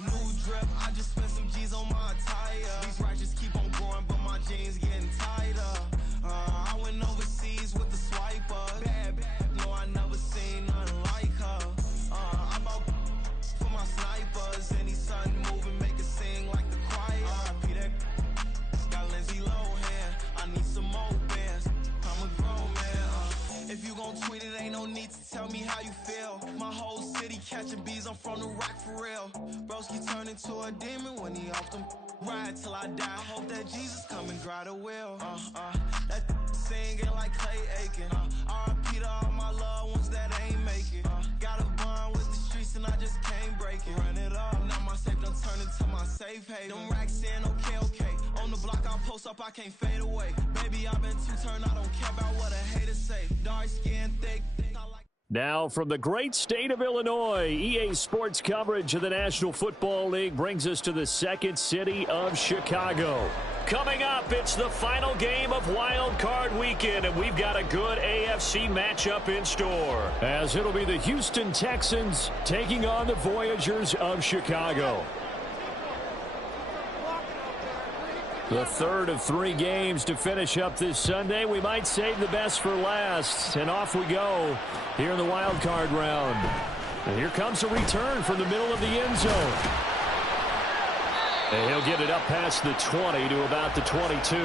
New drip, I just spent some G's on my attire. These righteous keep on growing, but my jeans getting tighter. I went overseas with the swiper. Bad, no, I never seen nothing like her. I'm out for my snipers. Any sun moving, make it sing like the choir. Peter got Lindsay Lohan. I need some more bands. I'm a grown man. If you gon' tweet it, ain't no need to tell me how you feel. My whole city catching bees, I'm from the rock for real. Broski turn into a demon when he off them. Ride till I die. I hope that Jesus come and grab the wheel. That singing like Clay Aiken. R.I.P. to all my loved ones that ain't make it. Got a bond with the streets and I just can't break it. Run it up, now my safe done turn into my safe haven. Them racks in, okay. On the block I post up, I can't fade away. Baby, I've been too turned, I don't care about what a hater say. Dark skin, thick. Now from the great state of Illinois, EA Sports coverage of the National Football League brings us to the second city of Chicago. Coming up, it's the final game of Wild Card Weekend, and we've got a good AFC matchup in store, as it'll be the Houston Texans taking on the Voyagers of Chicago. The third of 3 games to finish up this Sunday. We might save the best for last. And off we go here in the wild card round. And here comes a return from the middle of the end zone. And he'll get it up past the 20 to about the 22.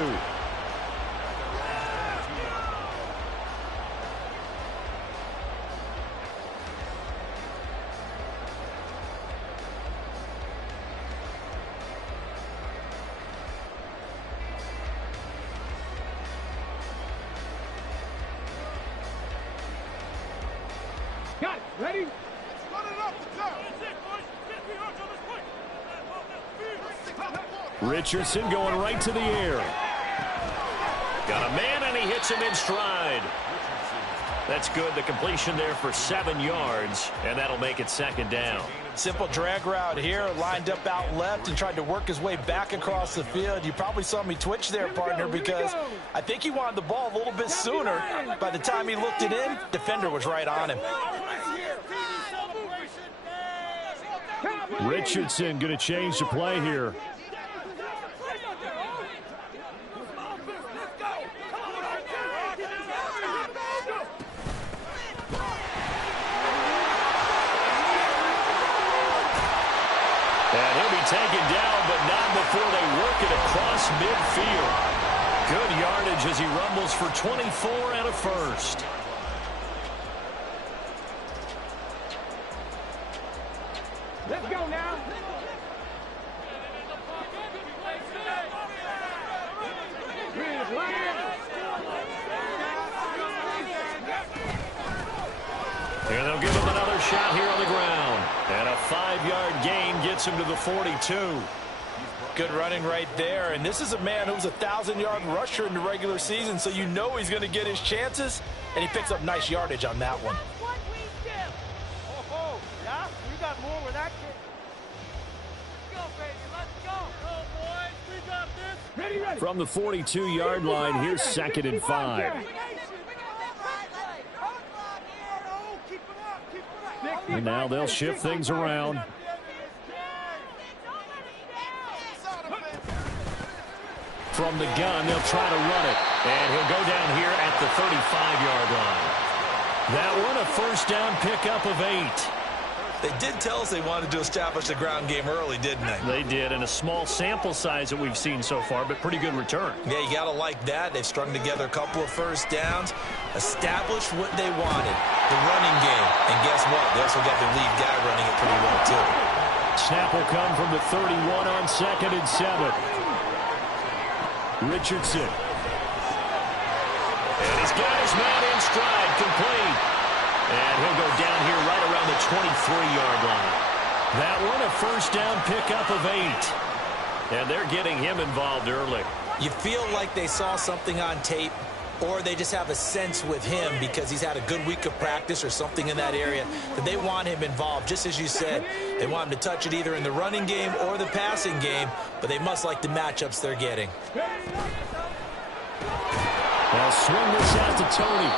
Got it. Ready? Run it up the top. Richardson going right to the air. Got a man, and he hits him in stride. That's good. The completion there for 7 yards, and that'll make it second down. Simple drag route here, lined up out left and tried to work his way back across the field. You probably saw me twitch there, partner, because I think he wanted the ball a little bit sooner. By the time he looked it in, defender was right on him. Richardson going to change the play here. And he'll be taken down, but not before they work it across midfield. Good yardage as he rumbles for 24 and a first. Let's go now. And they'll give him another shot here on the ground. And a 5-yard gain gets him to the 42. Good running right there. And this is a man who was a 1,000-yard rusher in the regular season, so you know he's going to get his chances. And he picks up nice yardage on that one. Yeah, we got more with that kid. Let's go, baby. Let's go. Go, boys. We got this. Ready. From the 42-yard line, here's 2nd and 5. And now they'll shift things around. From the gun, they'll try to run it. And he'll go down here at the 35-yard line. That one, a first down pickup of 8. They did tell us they wanted to establish the ground game early, didn't they? They did, and a small sample size that we've seen so far, but pretty good return. Yeah, you got to like that. They've strung together a couple of first downs, established what they wanted, the running game. And guess what? They also got their lead guy running it pretty well, too. Snap will come from the 31 on 2nd and 7. Richardson. And he's got his man in stride, complete. And he'll go down here right around the 23-yard line. That one, a first down pickup of 8. And they're getting him involved early. You feel like they saw something on tape, or they just have a sense with him because he's had a good week of practice or something in that area that they want him involved. Just as you said, they want him to touch it either in the running game or the passing game, but they must like the matchups they're getting. They'll swing this out to Tony.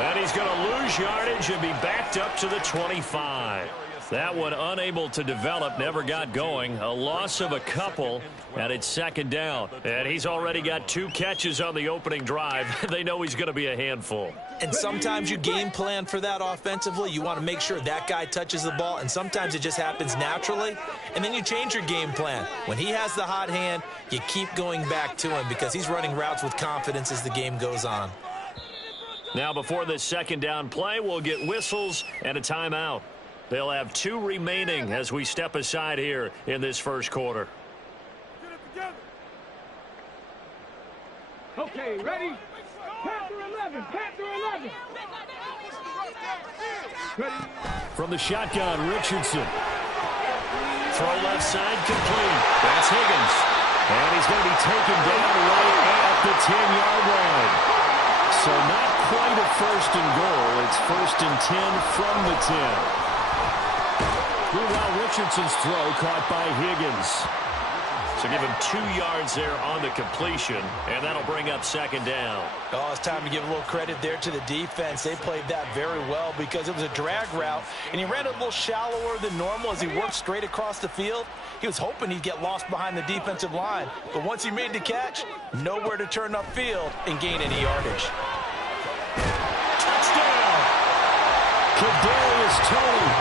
And he's going to lose yardage and be backed up to the 25. That one unable to develop, never got going. A loss of a couple, and it's second down. And he's already got 2 catches on the opening drive. They know he's going to be a handful. And sometimes you game plan for that offensively. You want to make sure that guy touches the ball, and sometimes it just happens naturally. And then you change your game plan. When he has the hot hand, you keep going back to him because he's running routes with confidence as the game goes on. Now before this second down play, we'll get whistles and a timeout. They'll have 2 remaining as we step aside here in this first quarter. Okay, ready? Panther 11, Panther 11. Ready? From the shotgun, Richardson. Throw left side, complete. That's Higgins. And he's going to be taken down right at the 10-yard line. So not quite a first and goal. It's first and 10 from the 10. Meanwhile, Richardson's throw caught by Higgins. So give him 2 yards there on the completion, and that'll bring up second down. Oh, it's time to give a little credit there to the defense. They played that very well because it was a drag route, and he ran it a little shallower than normal as he worked straight across the field. He was hoping he'd get lost behind the defensive line, but once he made the catch, nowhere to turn upfield and gain any yardage. Touchdown! Kadarius Toney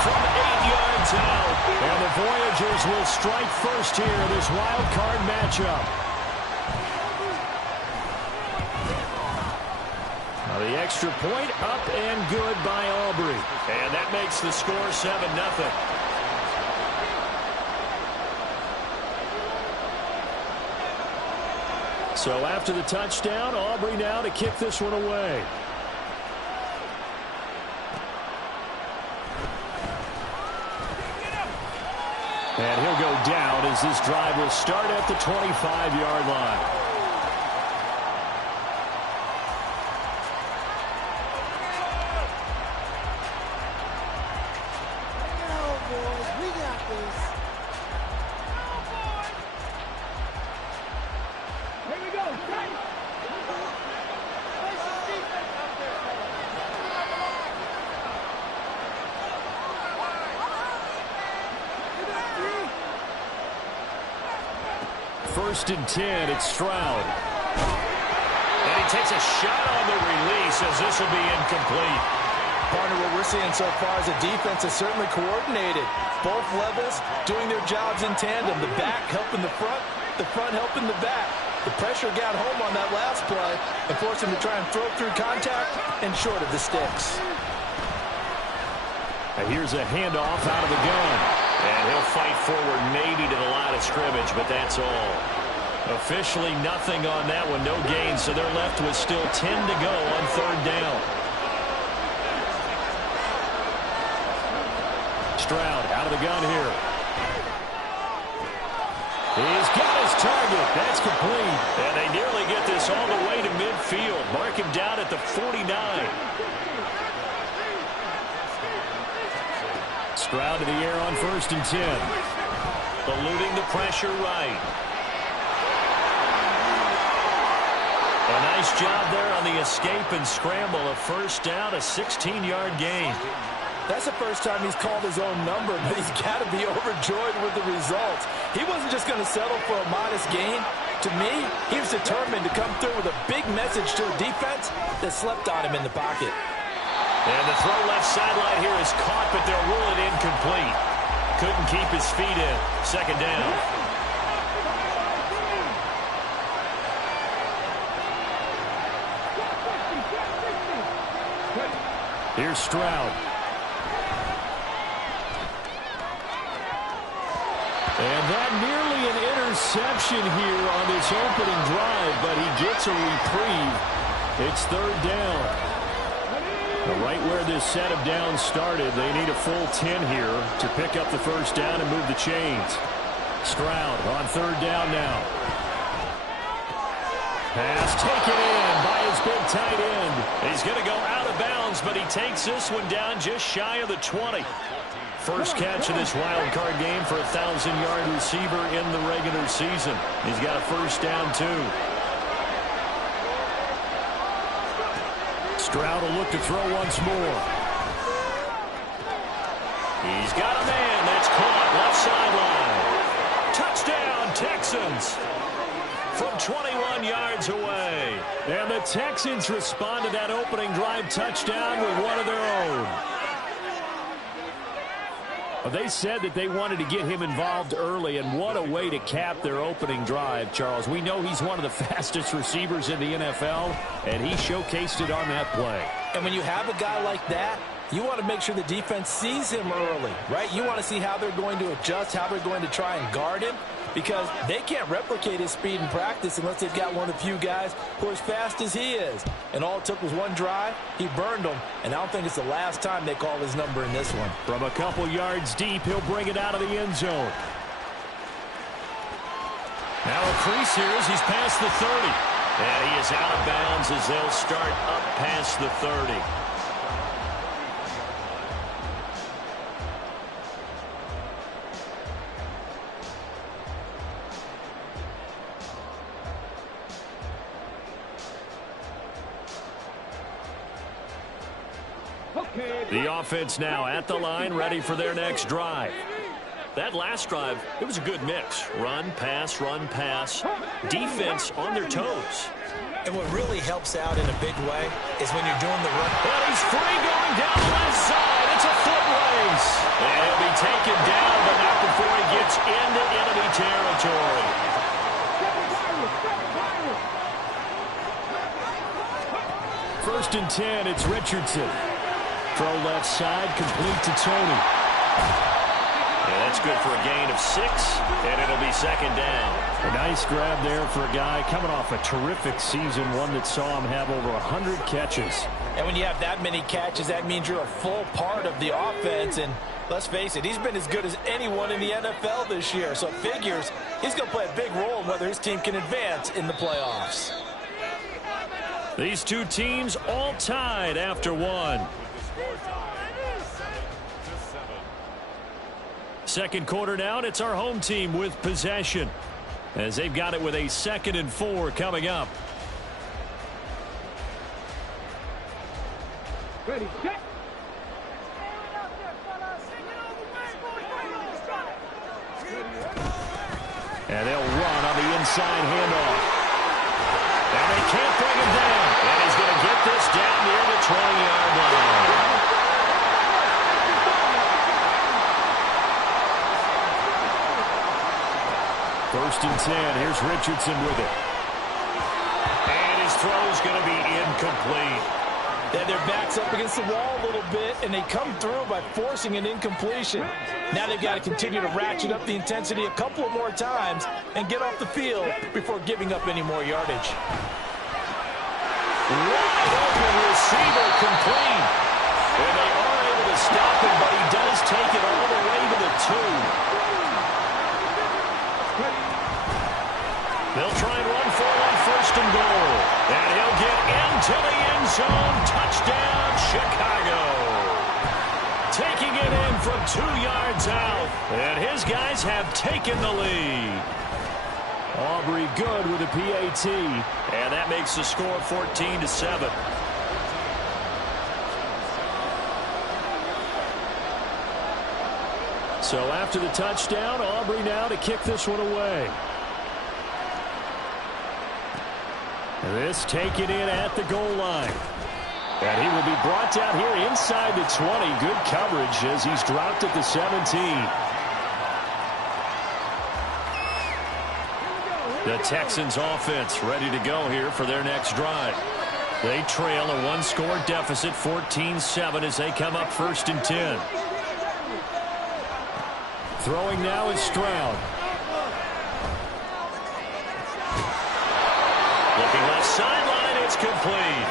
from 8 yards out. And the Voyagers will strike first here in this wild card matchup. Now the extra point up and good by Aubrey. And that makes the score 7-0. So after the touchdown, Aubrey now to kick this one away. And he'll go down as this drive will start at the 25-yard line. First and 10, it's Stroud. And he takes a shot on the release as this will be incomplete. Partner, what we're seeing so far is the defense is certainly coordinated. Both levels doing their jobs in tandem. The back helping the front helping the back. The pressure got home on that last play and forced him to try and throw through contact and short of the sticks. And here's a handoff out of the gun. And he'll fight forward maybe to the line of scrimmage, but that's all. Officially nothing on that one, no gain, so they're left with still 10 to go on third down. Stroud out of the gun here. He's got his target. That's complete. And they nearly get this all the way to midfield. Mark him down at the 49. Stroud to the air on first and 10. Eluding the pressure right. A nice job there on the escape and scramble. A first down, a 16-yard gain. That's the first time he's called his own number, but he's got to be overjoyed with the results. He wasn't just going to settle for a modest gain. To me, he was determined to come through with a big message to a defense that slept on him in the pocket. And the throw left sideline here is caught, but they'll rule it incomplete. Couldn't keep his feet in. Second down. Here's Stroud. And that nearly an interception here on this opening drive, but he gets a reprieve. It's third down. Right where this set of downs started, they need a full 10 here to pick up the first down and move the chains. Stroud on third down now. Pass taken in by his big tight end. He's going to go out of bounds, but he takes this one down just shy of the 20. First catch of this wild card game for a 1,000-yard receiver in the regular season. He's got a first down, too. Stroud will look to throw once more. He's got a man. That's caught left sideline. Touchdown, Texans. From 21 yards away. And the Texans respond to that opening drive touchdown with one of their own. They said that they wanted to get him involved early, and what a way to cap their opening drive, Charles. We know he's one of the fastest receivers in the NFL, and he showcased it on that play. And when you have a guy like that, you want to make sure the defense sees him early, right? You want to see how they're going to adjust, how they're going to try and guard him, because they can't replicate his speed in practice unless they've got one of the few guys who are as fast as he is. And all it took was one drive. He burned them, and I don't think it's the last time they call his number in this one. From a couple yards deep, he'll bring it out of the end zone. Now a crease here as he's past the 30. And he is out of bounds as they'll start up past the 30. The offense now at the line, ready for their next drive. That last drive, it was a good mix. Run, pass, defense on their toes. And what really helps out in a big way is when you're doing the run. But he's free going down the left side. It's a foot race. And he'll be taken down, but not before he gets into enemy territory. First and 10, it's Richardson. Throw left side, complete to Tony. Yeah, that's good for a gain of 6, and it'll be second down. A nice grab there for a guy coming off a terrific season, one that saw him have over 100 catches. And when you have that many catches, that means you're a full part of the offense. And let's face it, he's been as good as anyone in the NFL this year. So it figures he's going to play a big role in whether his team can advance in the playoffs. These two teams all tied after one. Second quarter down, it's our home team with possession, as they've got it with a 2nd and 4 coming up. Ready, set. And they'll run on the inside handoff. And they can't bring him down. And he's going to get this down near the 20-yard line. First and 10. Here's Richardson with it. And his throw's going to be incomplete. Then their back's up against the wall a little bit, and they come through by forcing an incompletion. Now they've got to continue to ratchet up the intensity a couple of more times and get off the field before giving up any more yardage. Wide open receiver complete. And they are able to stop him, but he does take it all the way to the 2. They'll try and run for on 1st and goal. And he'll get into the end zone. Touchdown, Chicago. Taking it in from 2 yards out. And his guys have taken the lead. Aubrey good with a PAT. And that makes the score 14-7. So after the touchdown, Aubrey now to kick this one away. This taken in at the goal line. And he will be brought down here inside the 20. Good coverage as he's dropped at the 17. The Texans offense ready to go here for their next drive. They trail a 1-score deficit, 14-7 as they come up 1st and 10. Throwing now is Stroud. Looking left sideline, it's complete.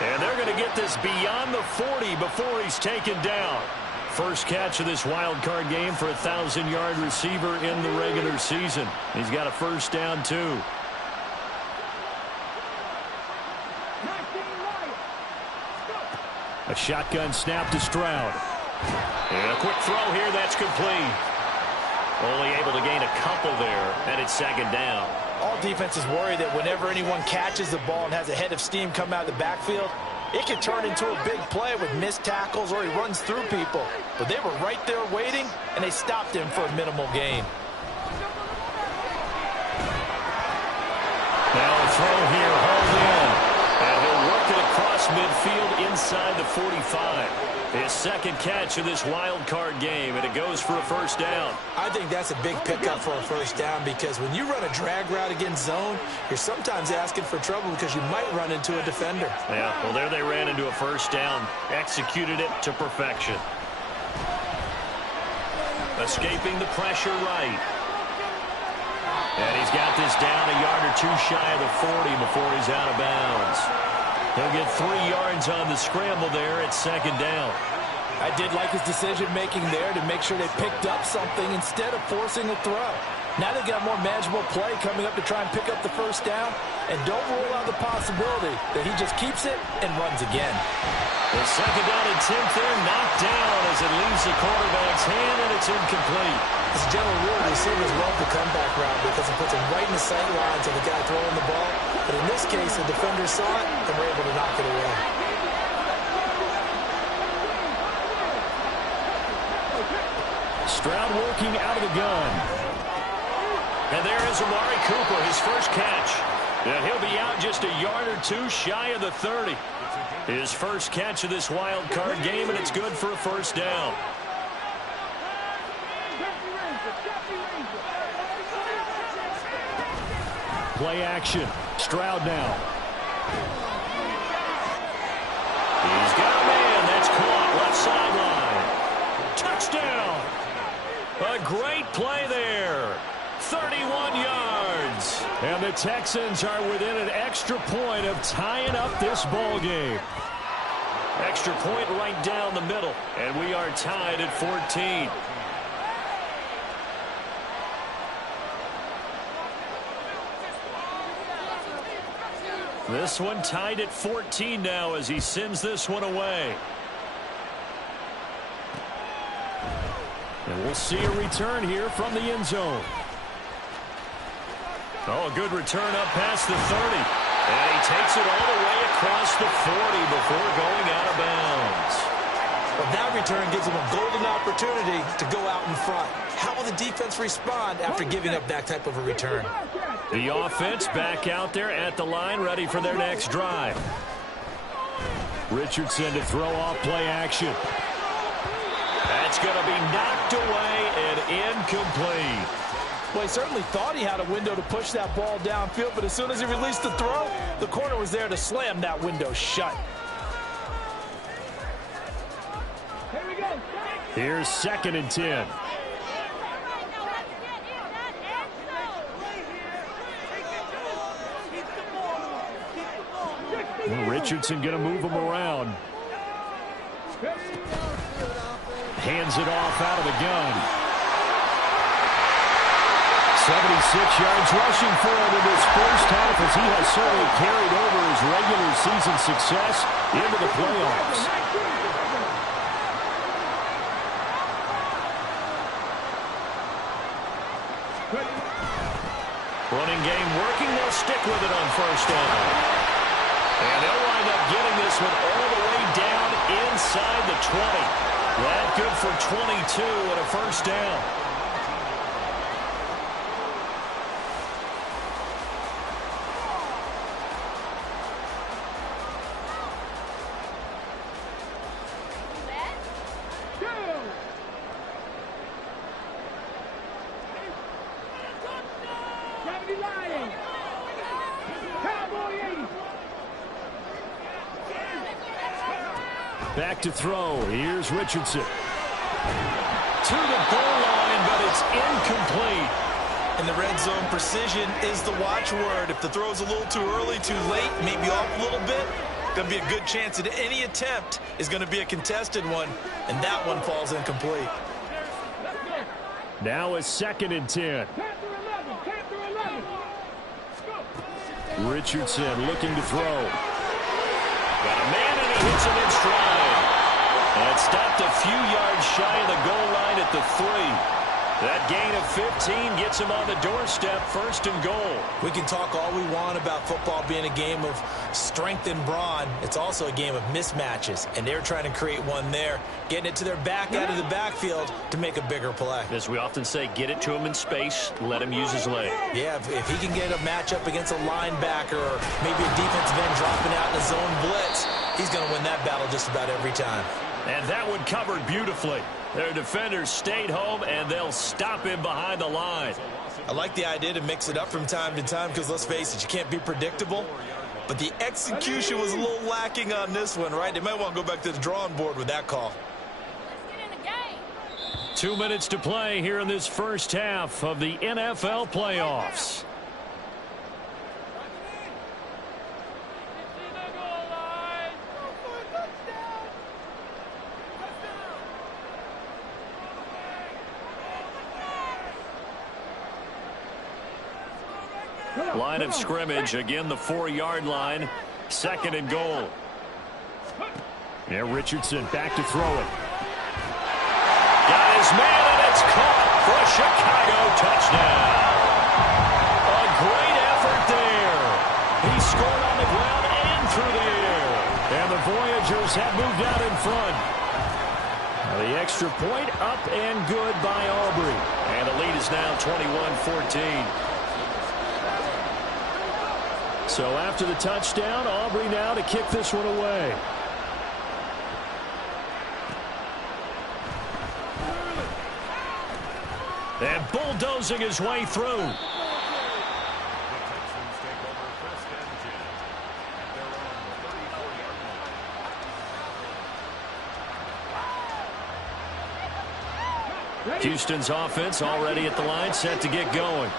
And they're going to get this beyond the 40 before he's taken down. First catch of this wild card game for a 1,000-yard receiver in the regular season. He's got a first down, too. A shotgun snap to Stroud. And a quick throw here, that's complete. Only able to gain a couple there, and it's second down. All defenses worry that whenever anyone catches the ball and has a head of steam come out of the backfield, It can turn into a big play with missed tackles or he runs through people. But they were right there waiting, and they stopped him for a minimal gain. Now a throw here, hauled in. And he'll work it across midfield inside the 45. His second catch of this wild card game, and it goes for a first down. I think that's a big pickup for a first down because when you run a drag route against zone, you're sometimes asking for trouble because you might run into a defender. Yeah, well, there they ran into a first down, executed it to perfection. Escaping the pressure right. And he's got this down a yard or two shy of the 40 before he's out of bounds. He'll get 3 yards on the scramble there at second down. I did like his decision-making there to make sure they picked up something instead of forcing a throw. Now they've got more manageable play coming up to try and pick up the first down. And don't rule out the possibility that he just keeps it and runs again. The second down and 10th there, knocked down as it leaves the quarterback's hand, and it's incomplete. As a general rule, receivers love the comeback route because it puts them right in the sight lines of the guy throwing the ball. But in this case, the defender saw it and were able to knock it away. Stroud working out of the gun. And there is Amari Cooper, his first catch. And he'll be out just a yard or two shy of the 30. His first catch of this wild card game, and it's good for a first down. Play action. Stroud now. He's got a man. That's caught. Left sideline. Touchdown. A great play there. 31 yards. And the Texans are within an extra point of tying up this ball game. Extra point right down the middle. And we are tied at 14. This one tied at 14 now as he sends this one away. And we'll see a return here from the end zone. Oh, a good return up past the 30. And he takes it all the way across the 40 before going out of bounds. Well, that return gives him a golden opportunity to go out in front. How will the defense respond after giving up that type of a return? The offense back out there at the line, ready for their next drive. Richardson to throw off play action. That's going to be knocked away and incomplete. Well, he certainly thought he had a window to push that ball downfield, but as soon as he released the throw, the corner was there to slam that window shut. Here's 2nd and 10. Well, Richardson going to move him around. Hands it off out of the gun. 76 yards rushing for him in this first half as he has certainly carried over his regular season success into the playoffs. Running game working. They'll stick with it on first down. And they'll wind up getting this one all the way down inside the 20. That good for 22 and a first down. Back to throw. Here's Richardson. To the goal line, but it's incomplete. In the red zone, precision is the watchword. If the throw's a little too early, too late, maybe off a little bit, going to be a good chance that any attempt is going to be a contested one, and that one falls incomplete. Now it's 2nd and 10. Richardson looking to throw. Got a man, and he hits him in stride. And stopped a few yards shy of the goal line at the 3. That gain of 15 gets him on the doorstep, 1st and goal. We can talk all we want about football being a game of strength and brawn. It's also a game of mismatches, and they're trying to create one there, getting it to their back out of the backfield to make a bigger play. As we often say, get it to him in space, let him use his leg. Yeah, if he can get a matchup against a linebacker or maybe a defensive end dropping out in a zone blitz, he's going to win that battle just about every time. And that one covered beautifully. Their defenders stayed home, and they'll stop him behind the line. I like the idea to mix it up from time to time because, let's face it, you can't be predictable. But the execution was a little lacking on this one, right? They might want to go back to the drawing board with that call. Let's get in the game. 2 minutes to play here in this first half of the NFL playoffs. Line of scrimmage, again the 4-yard line, 2nd and goal. Yeah, Richardson back to throw it. Got his man, and it's caught for a Chicago touchdown. A great effort there. He scored on the ground and through the air. And the Voyagers have moved out in front. The extra point up and good by Aubrey. And the lead is now 21-14. So after the touchdown, Aubrey now to kick this one away. And bulldozing his way through. Houston's offense already at the line, set to get going.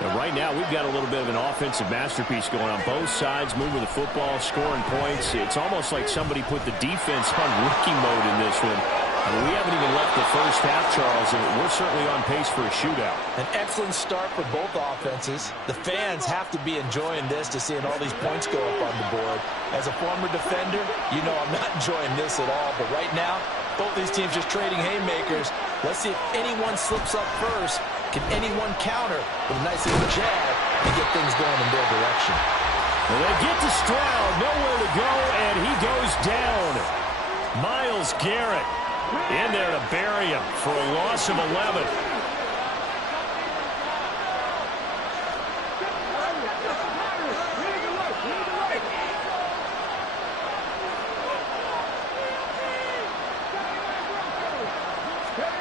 And right now, we've got a little bit of an offensive masterpiece going on both sides, moving the football, scoring points. It's almost like somebody put the defense on rookie mode in this one. I mean, we haven't even left the first half, Charles, and we're certainly on pace for a shootout. An excellent start for both offenses. The fans have to be enjoying this to seeing all these points go up on the board. As a former defender, you know I'm not enjoying this at all. But right now, both these teams just trading haymakers. Let's see if anyone slips up first. Can anyone counter with a nice little jab and get things going in their direction? Well, they get to Stroud, nowhere to go, and he goes down. Myles Garrett in there to bury him for a loss of 11.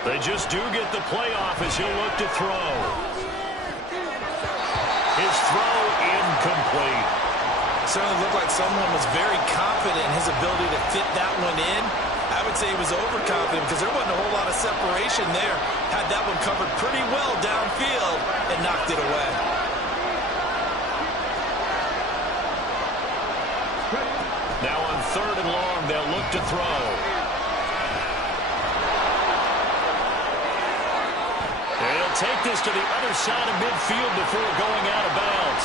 They just do get the playoff as he'll look to throw. His throw incomplete. Certainly looked like someone was very confident in his ability to fit that one in. I would say he was overconfident because there wasn't a whole lot of separation there. Had that one covered pretty well downfield and knocked it away. Now on 3rd and long, they'll look to throw. Take this to the other side of midfield before going out of bounds.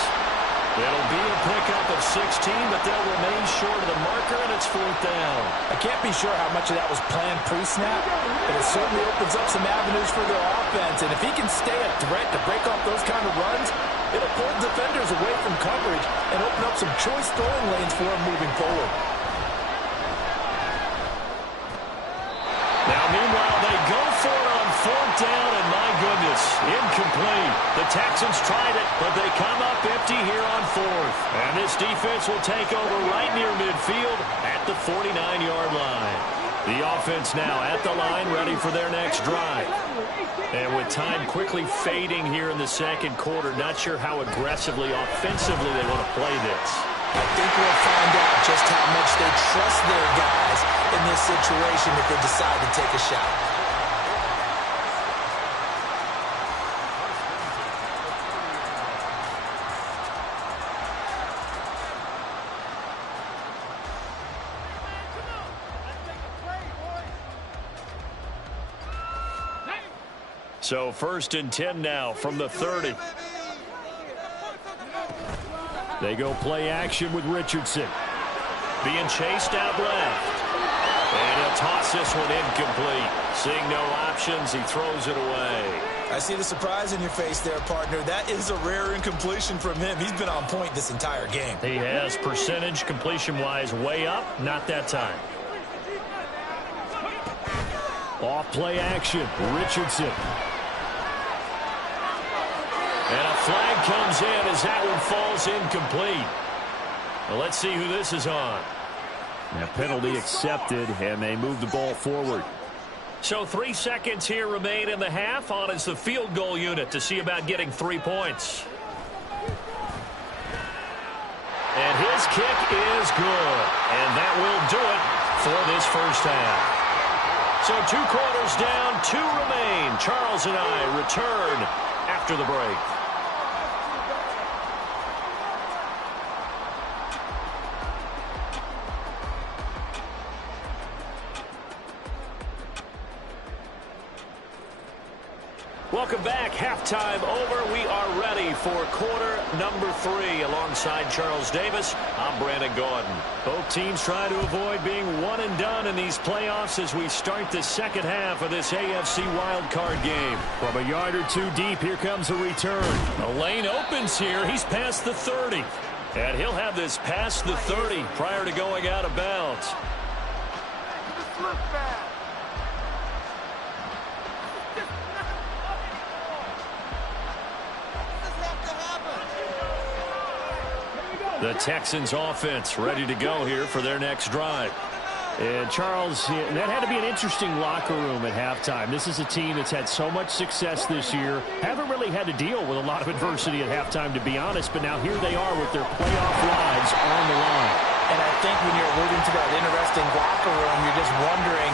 It'll be a pickup of 16, but they'll remain short of the marker, and it's 4th down. I can't be sure how much of that was planned pre-snap, but it certainly opens up some avenues for their offense. And if he can stay a threat to break off those kind of runs, it'll pull defenders away from coverage and open up some choice throwing lanes for him moving forward. Now, meanwhile, they go for it on 4th down, and my goodness, incomplete. The Texans tried it, but they come up empty here on 4th. And this defense will take over right near midfield at the 49-yard line. The offense now at the line, ready for their next drive. And with time quickly fading here in the 2nd quarter, not sure how aggressively, offensively they want to play this. I think we'll find out just how much they trust their guys in this situation if they decide to take a shot. So 1st and 10 now from the 30. They go play action with Richardson. Being chased out left. And he'll toss this one incomplete. Seeing no options, he throws it away. I see the surprise in your face there, partner. That is a rare incompletion from him. He's been on point this entire game. He has percentage completion-wise way up. Not that time. Off-play action. Richardson. And a flag comes in as that one falls incomplete. Well, let's see who this is on. A penalty accepted, and they move the ball forward. So 3 seconds here remain in the half. On is the field goal unit to see about getting 3 points. And his kick is good. And that will do it for this first half. So 2 quarters down, 2 remain. Charles and I return after the break. Welcome back. Halftime over. We are ready for quarter number 3. Alongside Charles Davis, I'm Brandon Gordon. Both teams try to avoid being one and done in these playoffs as we start the second half of this AFC wildcard game. From a yard or 2 deep, here comes a return. The lane opens here. He's past the 30. And he'll have this past the 30 prior to going out of bounds. The Texans offense ready to go here for their next drive. And Charles, that had to be an interesting locker room at halftime. This is a team that's had so much success this year. Haven't really had to deal with a lot of adversity at halftime, to be honest. But now here they are with their playoff lives on the line. And I think when you're alluding to that interesting locker room, you're just wondering,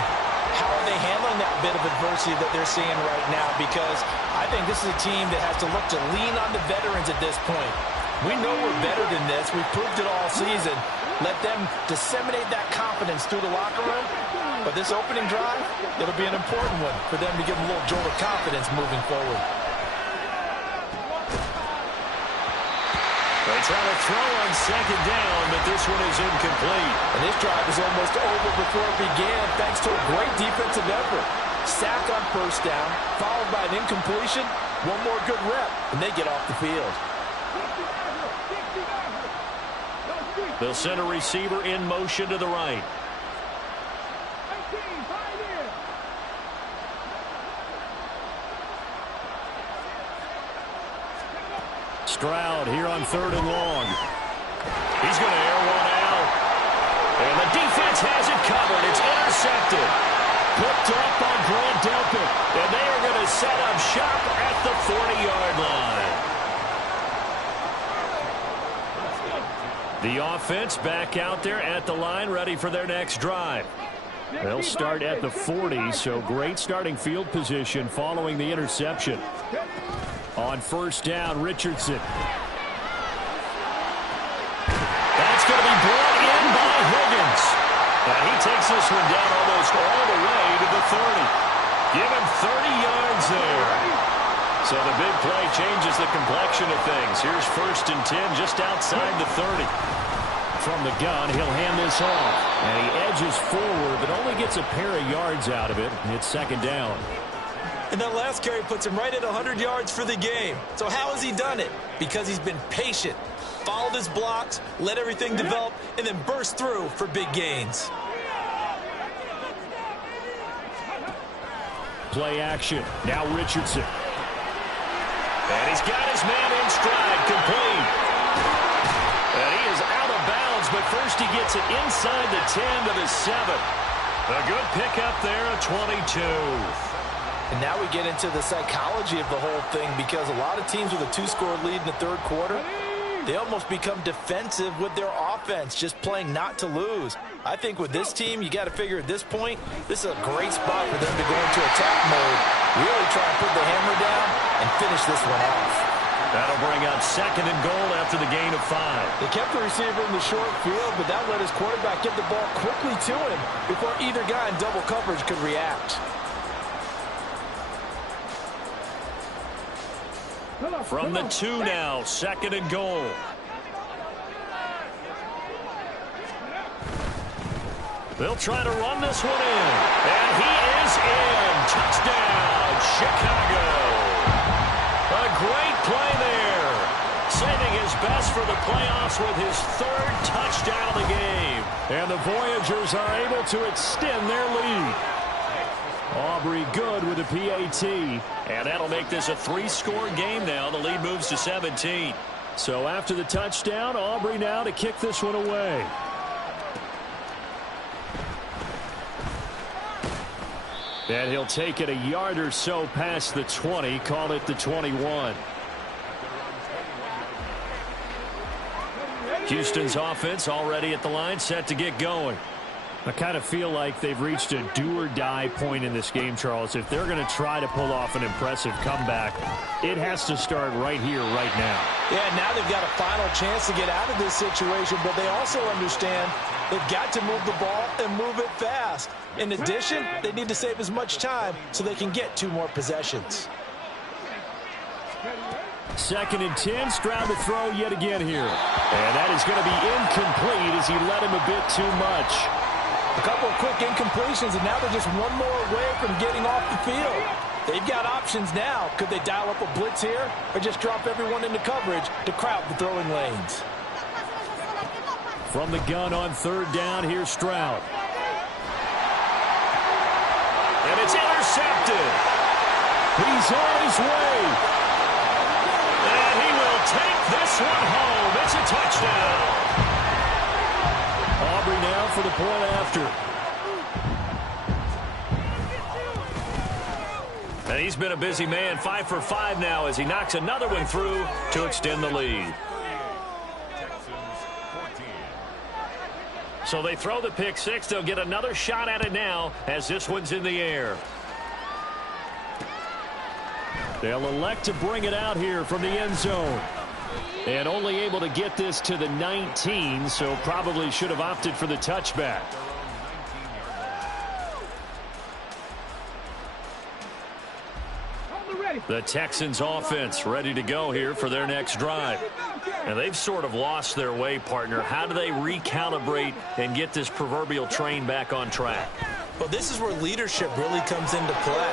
how are they handling that bit of adversity that they're seeing right now? Because I think this is a team that has to look to lean on the veterans at this point. We know we're better than this. We've proved it all season. Let them disseminate that confidence through the locker room. But this opening drive, it'll be an important one for them to give them a little jolt of confidence moving forward. They try to throw on second down, but this one is incomplete. And this drive is almost over before it began thanks to a great defensive effort. Sack on first down, followed by an incompletion. One more good rep, and they get off the field. They'll send a receiver in motion to the right. Stroud here on 3rd and long. He's going to air one out. And the defense has it covered. It's intercepted. Picked up by Grant Delpit. And they are going to set up shop at the 40-yard line. The offense back out there at the line, ready for their next drive. They'll start at the 40, so great starting field position following the interception. On first down, Richardson. That's going to be brought in by Higgins. And he takes this one down almost all the way to the 30. Give him 30 yards there. So the big play changes the complexion of things. Here's 1st and 10 just outside the 30. From the gun, he'll hand this off. And he edges forward, but only gets a pair of yards out of it. It's 2nd down. And that last carry puts him right at 100 yards for the game. So how has he done it? Because he's been patient, followed his blocks, let everything develop, and then burst through for big gains. Play action. Now Richardson. And he's got his man in stride, complete. And he is out of bounds, but first he gets it inside the 10 to the 7. A good pickup there at 22. And now we get into the psychology of the whole thing, because a lot of teams with a 2-score lead in the 3rd quarter, they almost become defensive with their offense, just playing not to lose. I think with this team, you got to figure at this point, this is a great spot for them to go into attack mode, really try and put the hammer down and finish this one off. That'll bring up 2nd and goal after the gain of 5. They kept the receiver in the short field, but that let his quarterback get the ball quickly to him before either guy in double coverage could react. From the 2 now, 2nd and goal. They'll try to run this one in. And he is in. Touchdown, Chicago. best for the playoffs with his 3rd touchdown of the game. And the Voyagers are able to extend their lead. Aubrey good with a PAT. And that'll make this a 3-score game now. The lead moves to 17. So after the touchdown, Aubrey now to kick this one away. And he'll take it a yard or so past the 20, call it the 21. Houston's offense already at the line, set to get going. I kind of feel like they've reached a do-or-die point in this game, Charles. If they're going to try to pull off an impressive comeback, it has to start right here, right now. Yeah, now they've got a final chance to get out of this situation, but they also understand they've got to move the ball and move it fast. In addition, they need to save as much time so they can get 2 more possessions. 2nd and 10, Stroud to throw yet again here. And that is going to be incomplete as he led him a bit too much. A couple of quick incompletions, and now they're just 1 more away from getting off the field. They've got options now. Could they dial up a blitz here or just drop everyone into coverage to crowd the throwing lanes? From the gun on 3rd down, here's Stroud. And it's intercepted. He's on his way. And he will take this one home. It's a touchdown. Aubrey now for the point after. And he's been a busy man, 5 for 5 now as he knocks another one through to extend the lead. So they throw the pick 6. They'll get another shot at it now as this one's in the air. They'll elect to bring it out here from the end zone. And only able to get this to the 19, so probably should have opted for the touchback. The Texans offense ready to go here for their next drive. And they've sort of lost their way, partner. How do they recalibrate and get this proverbial train back on track? Well, this is where leadership really comes into play.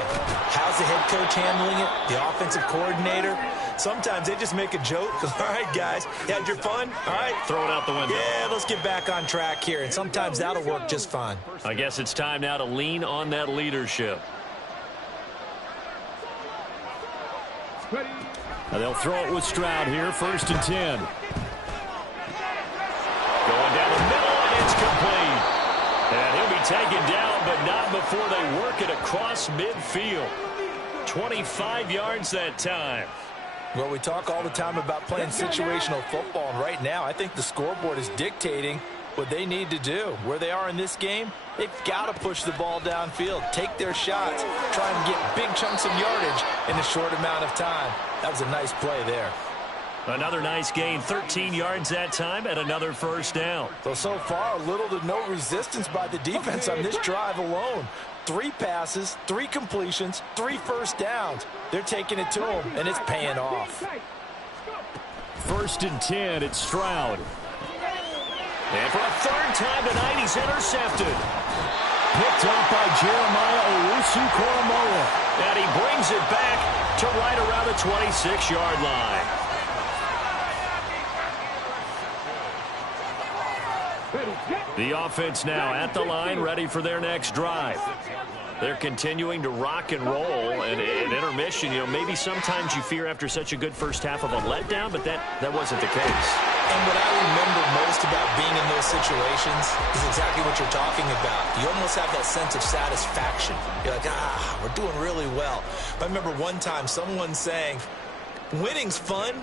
How's the head coach handling it? The offensive coordinator? Sometimes they just make a joke. All right, guys, you had your fun? All right. Throw it out the window. Yeah, let's get back on track here. And sometimes that'll work just fine. I guess it's time now to lean on that leadership. Now they'll throw it with Stroud here, 1st and 10. Going down the middle, and it's complete. And he'll be taken down, but not before they work it across midfield. 25 yards that time. Well, we talk all the time about playing situational football, and right now I think the scoreboard is dictating what they need to do. Where they are in this game, they've got to push the ball downfield, take their shots, try and get big chunks of yardage in a short amount of time. That was a nice play there. Another nice gain, 13 yards that time, and another 1st down. So far, little to no resistance by the defense on this drive alone. 3 passes, 3 completions, 3 first downs. They're taking it to them, and it's paying off. 1st and 10, it's Stroud. And for a 3rd time tonight, he's intercepted. Picked up by Jeremiah Owusu-Koramoah. And he brings it back to right around the 26-yard line. The offense now at the line, ready for their next drive. They're continuing to rock and roll, and at intermission, you know, maybe sometimes you fear after such a good first half of a letdown, but that wasn't the case. And what I remember most about being in those situations is exactly what you're talking about. You almost have that sense of satisfaction. You're like, we're doing really well. I remember one time someone saying, winning's fun,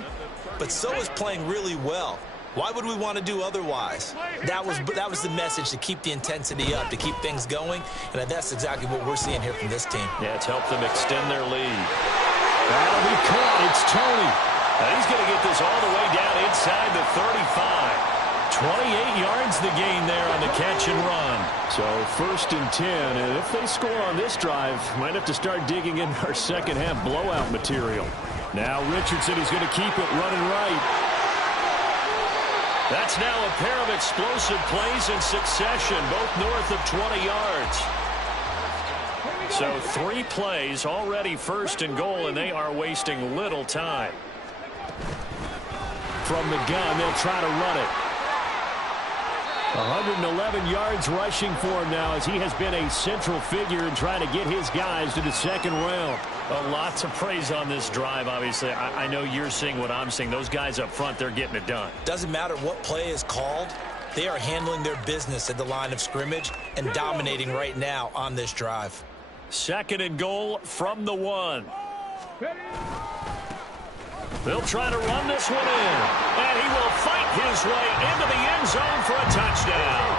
but so is playing really well. Why would we want to do otherwise? That was the message, to keep the intensity up, to keep things going, and that's exactly what we're seeing here from this team. Yeah, it's helped them extend their lead. That'll be caught. It's Tony. Now he's going to get this all the way down inside the 35. 28 yards the gain there on the catch and run. So 1st and 10, and if they score on this drive, might have to start digging in our second half blowout material. Now Richardson is going to keep it running right. That's now a pair of explosive plays in succession, both north of 20 yards. So 3 plays already 1st and goal, and they are wasting little time. from the gun. They'll try to run it. 111 yards rushing for him now as he has been a central figure in trying to get his guys to the second round. A lot to praise on this drive, obviously. I know you're seeing what I'm seeing. Those guys up front, they're getting it done. Doesn't matter what play is called. They are handling their business at the line of scrimmage and dominating right now on this drive. 2nd and goal from the 1. They'll try to run this one in. And he will fight his way into the end zone for a touchdown.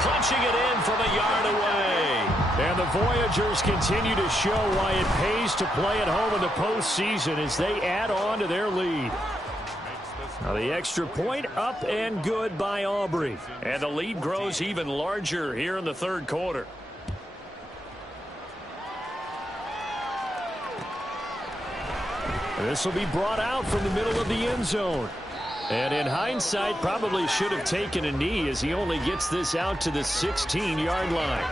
Punching it in from a yard away. And the Voyagers continue to show why it pays to play at home in the postseason as they add on to their lead. Now the extra point up and good by Aubrey. And the lead grows even larger here in the 3rd quarter. This will be brought out from the middle of the end zone. And in hindsight, probably should have taken a knee as he only gets this out to the 16-yard line.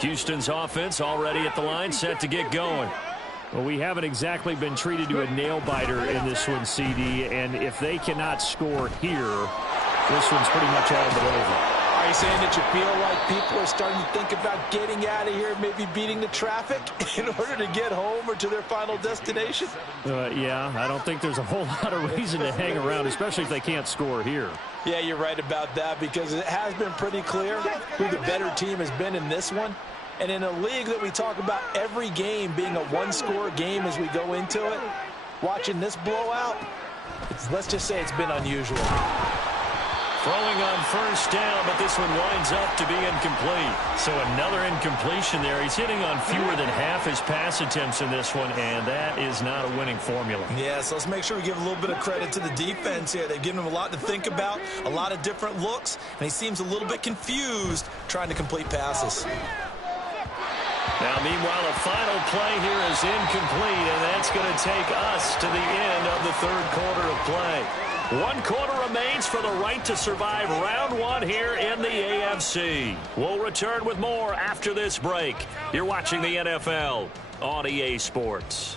Houston's offense already at the line, set to get going. Well, we haven't exactly been treated to a nail-biter in this one, CD, and if they cannot score here, this one's pretty much all but over. Are you saying that you feel like people are starting to think about getting out of here, maybe beating the traffic in order to get home or to their final destination? Yeah, I don't think there's a whole lot of reason to hang around, especially if they can't score here. Yeah, you're right about that because it has been pretty clear who the better team has been in this one. And in a league that we talk about every game being a one-score game as we go into it, watching this blowout, let's just say it's been unusual. Throwing on 1st down, but this one winds up to be incomplete. So another incompletion there. He's hitting on fewer than half his pass attempts in this one, and that is not a winning formula. Yeah, so let's make sure we give a little bit of credit to the defense here. They've given him a lot to think about, a lot of different looks, and he seems a little bit confused trying to complete passes. Now, meanwhile, a final play here is incomplete, and that's going to take us to the end of the 3rd quarter of play. 1 quarter remains for the right to survive round 1 here in the AFC. We'll return with more after this break. You're watching the NFL on EA Sports.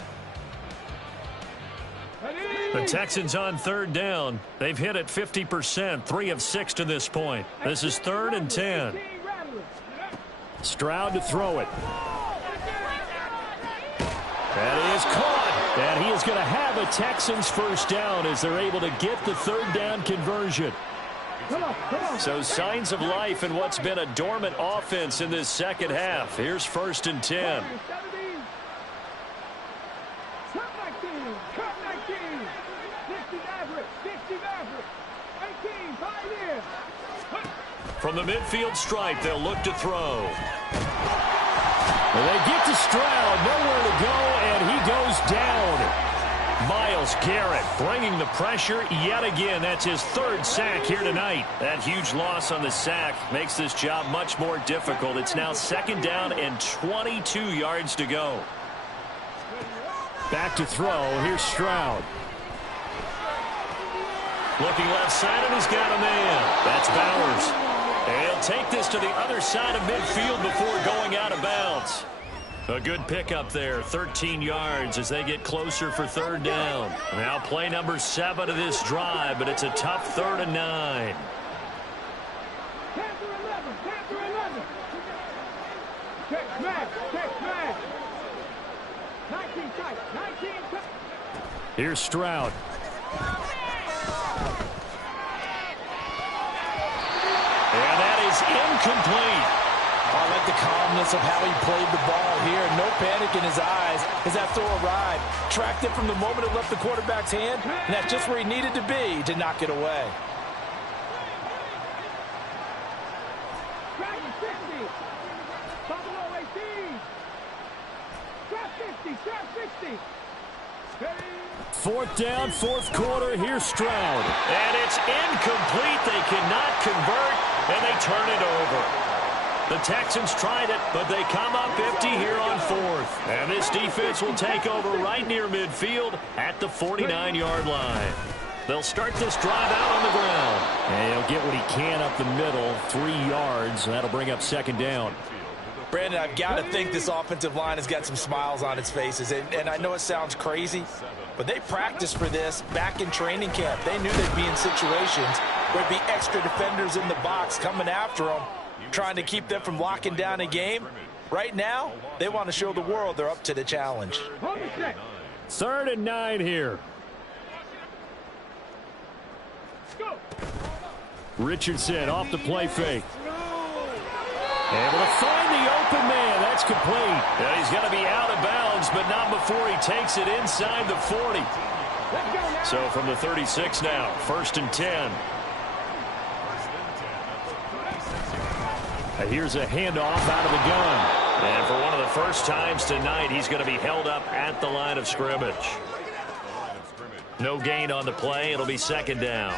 The Texans on 3rd down. They've hit it 50%, 3 of 6 to this point. This is 3rd and 10. Stroud to throw it. That is caught. And he is going to have a Texans 1st down as they're able to get the 3rd down conversion. So signs of life in what's been a dormant offense in this 2nd half. Here's 1st and 10. From the midfield stripe, they'll look to throw. They get to Stroud, nowhere to go, and he goes down. Myles Garrett bringing the pressure yet again. That's his 3rd sack here tonight. That huge loss on the sack makes this job much more difficult. It's now 2nd down and 22 yards to go. Back to throw. Here's Stroud. Looking left side, and he's got a man. That's Bowers. And he'll take this to the other side of midfield before going out of bounds. A good pickup there, 13 yards as they get closer for 3rd down. Now play number 7 of this drive, but it's a tough 3rd and 9. Here's Stroud. And that is incomplete. I like the calmness of how he played the ball here. No panic in his eyes as that throw arrived. Tracked it from the moment it left the quarterback's hand, and that's just where he needed to be to knock it away. Fourth down, 4th quarter. Here's Stroud. And it's incomplete. They cannot convert, and they turn it over. The Texans tried it, but they come up empty here on 4th. And this defense will take over right near midfield at the 49-yard line. They'll start this drive out on the ground. And he'll get what he can up the middle, 3 yards, and that'll bring up 2nd down. Brandon, I've got to think this offensive line has got some smiles on its faces. And I know it sounds crazy, but they practiced for this back in training camp. They knew they'd be in situations where there'd be extra defenders in the box coming after them, trying to keep them from locking down a game. Right now, they want to show the world they're up to the challenge. 3rd and 9 here. Richardson off the play fake. Able to find the open man. That's complete. And he's going to be out of bounds, but not before he takes it inside the 40. So from the 36 now, 1st and 10. Here's a handoff out of the gun. And for one of the first times tonight, he's going to be held up at the line of scrimmage. No gain on the play. It'll be 2nd down.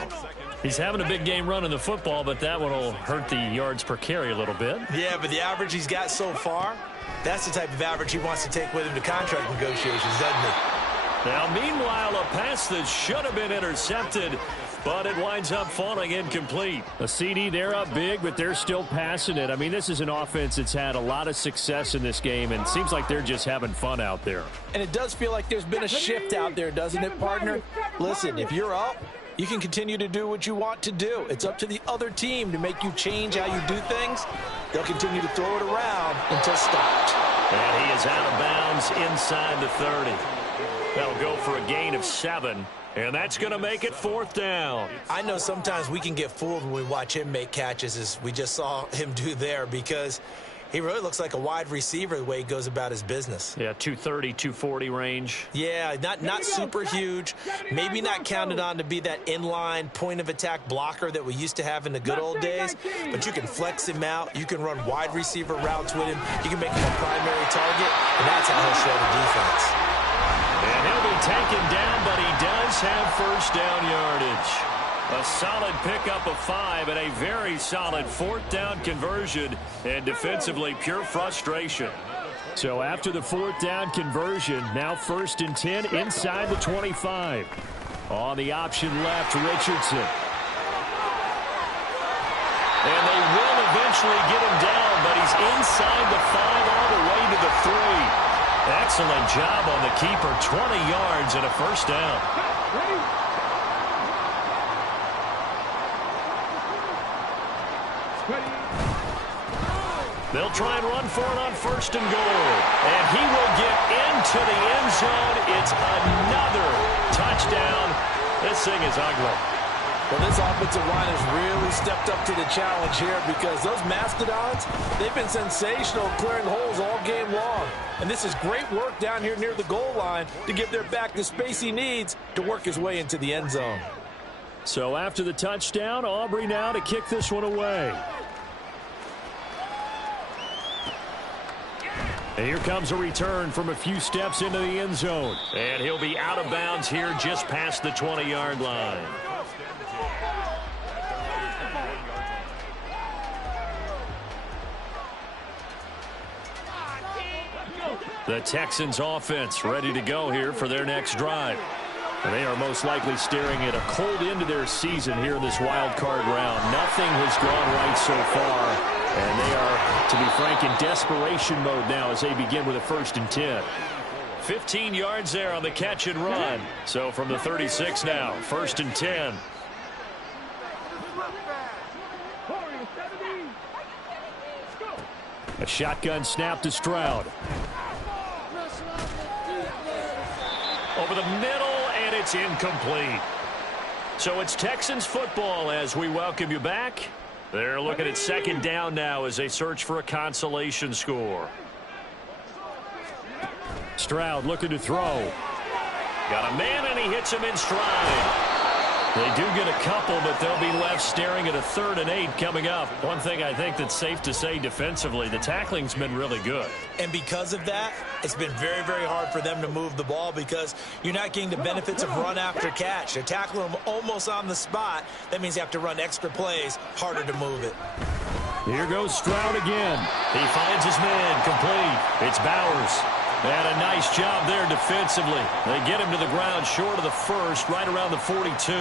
He's having a big game running the football, but that one will hurt the yards per carry a little bit. Yeah, but the average he's got so far, that's the type of average he wants to take with him to contract negotiations, doesn't he? Now, meanwhile, a pass that should have been intercepted, but it winds up falling incomplete. A CD, they're up big, but they're still passing it. I mean, this is an offense that's had a lot of success in this game, and it seems like they're just having fun out there. And it does feel like there's been a shift out there, doesn't it, partner? Listen, if you're up, you can continue to do what you want to do. It's up to the other team to make you change how you do things. They'll continue to throw it around until stopped. And he is out of bounds inside the 30. That'll go for a gain of 7. And that's going to make it 4th down. I know sometimes we can get fooled when we watch him make catches, as we just saw him do there, because he really looks like a wide receiver the way he goes about his business. Yeah, 230, 240 range. Yeah, not super huge. Maybe not counted on to be that inline point-of-attack blocker that we used to have in the good old days. But you can flex him out. You can run wide receiver routes with him. You can make him a primary target, and that's how he'll show the defense. And he'll be taken down, but he does have 1st down yardage. A solid pickup of 5 and a very solid 4th down conversion, and defensively pure frustration. So after the 4th down conversion, now 1st and 10 inside the 25. On the option left, Richardson. And they will eventually get him down, but he's inside the 5 all the way to the 3. Excellent job on the keeper, 20 yards and a 1st down. They'll try and run for it on 1st and goal. And he will get into the end zone. It's another touchdown. This thing is ugly. Well, this offensive line has really stepped up to the challenge here, because those Mastodons, they've been sensational clearing holes all game long. And this is great work down here near the goal line to give their back the space he needs to work his way into the end zone. So after the touchdown, Aubrey now to kick this one away. And here comes a return from a few steps into the end zone. And he'll be out of bounds here just past the 20-yard line. The Texans offense ready to go here for their next drive. And they are most likely staring at a cold end to their season here in this wild card round. Nothing has gone right so far. And they are, to be frank, in desperation mode now as they begin with a 1st and 10. 15 yards there on the catch and run. So from the 36 now, 1st and 10. A shotgun snap to Stroud. Over the middle, and it's incomplete. So it's Texans football as we welcome you back. They're looking at 2nd down now as they search for a consolation score. Stroud looking to throw. Got a man, and he hits him in stride. They do get a couple, but they'll be left staring at a 3rd and 8 coming up. One thing I think that's safe to say defensively, the tackling's been really good. And because of that, it's been very, very hard for them to move the ball, because you're not getting the benefits of run after catch. They're tackling them almost on the spot. That means you have to run extra plays, harder to move it. Here goes Stroud again. He finds his man, complete. It's Bowers. And a nice job there defensively. They get him to the ground short of the 1st, right around the 42.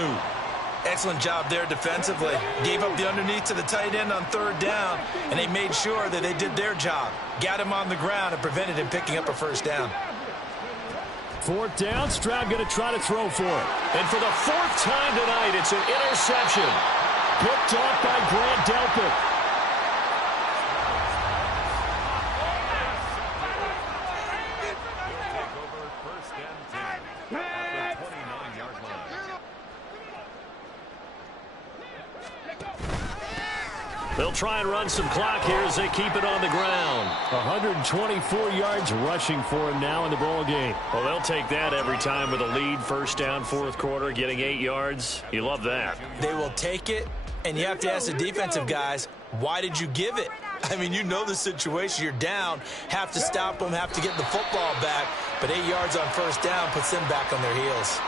Excellent job there defensively. Gave up the underneath to the tight end on 3rd down, and they made sure that they did their job. Got him on the ground and prevented him picking up a 1st down. 4th down, Stroud going to try to throw for it. And for the 4th time tonight, it's an interception. Picked off by Grant Delpit. They'll try and run some clock here as they keep it on the ground. 124 yards rushing for him now in the ball game. Well, they'll take that every time with a lead. 1st down, 4th quarter, getting 8 yards. You love that. They will take it, and you have to ask the defensive guys, why did you give it? I mean, you know the situation. You're down, have to stop them, have to get the football back. But 8 yards on 1st down puts them back on their heels.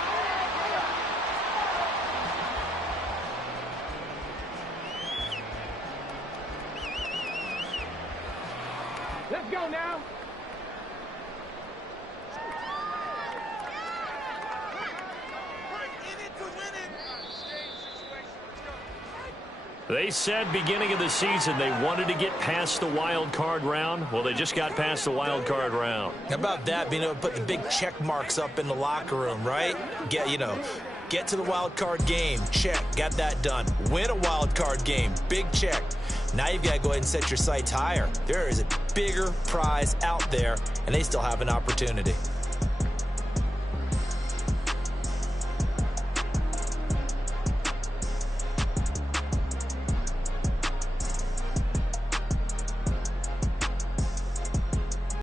Let's go now. They said beginning of the season they wanted to get past the wild card round. Well, they just got past the wild card round. How about that, being able to put the big check marks up in the locker room, right? Get to the wild card game, check, got that done. Win a wild card game, big check. Now you've got to go ahead and set your sights higher. There is a bigger prize out there, and they still have an opportunity.